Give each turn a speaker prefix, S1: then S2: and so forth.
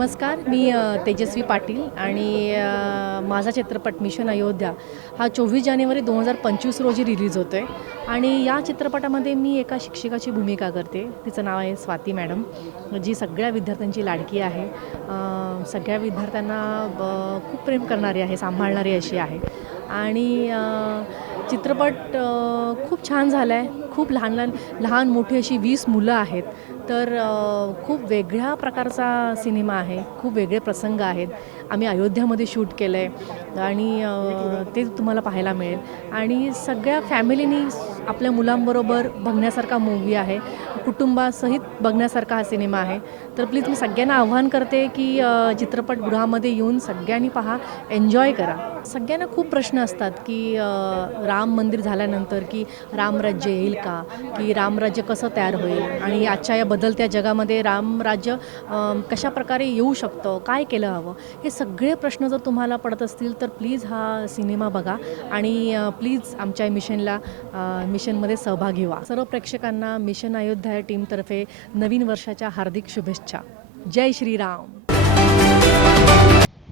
S1: नमस्कार मी तेजस्वी पाटील आणि माझा चित्रपट मिशन अयोध्या हा चोवीस जानेवारी दोन हजार पंचवीस रोजी रिलीज होतो आहे आणि या चित्रपटामध्ये मी एका शिक्षिकाची भूमिका करते. तिचं नाव आहे स्वाती मॅडम जी सगळ्या विद्यार्थ्यांची लाडकी आहे. सगळ्या विद्यार्थ्यांना खूप प्रेम करणारी आहे सांभाळणारी अशी आहे. आणि चित्रपट खूप छान झाला आहे खूप लहान लहान लहान मोठी अशी वीस मुलं आहेत. तर खूप वेगळ्या प्रकारचा सिनेमा आहे. खूप वेगळे प्रसंग आहेत. आम्ही अयोध्यामध्ये शूट केलं आहे आणि ते तुम्हाला पाहायला मिळेल. आणि सगळ्या फॅमिलीनी आपल्या मुलांबरोबर बघण्यासारखा मूवी आहे. कुटुंबासहित बघण्यासारखा हा सिनेमा आहे. तर प्लीज मी सगळ्यांना आव्हान करते की चित्रपटगृहामध्ये येऊन सगळ्यांनी पहा. एन्जॉय करा. सगळ्यांना खूप प्रश्न असतात की राम मंदिर झाल्यानंतर की रामराज्य येईल का? की रामराज्य कसं तयार होईल? आणि आजच्या या बदलत्या जगामध्ये रामराज्य कशा प्रकारे येऊ शकतं? काय केलं हवं? हे सगळे प्रश्न जर तुम्हाला पडत असतील तर प्लीज हा सिनेमा बघा. आणि प्लीज आमच्या मिशनला मिशनमध्ये सहभागी व्हा सर्व प्रेक्षकांना मिशन अयोध्या टीमतर्फे नवीन वर्षाच्या हार्दिक शुभेच्छा. जय Shriram.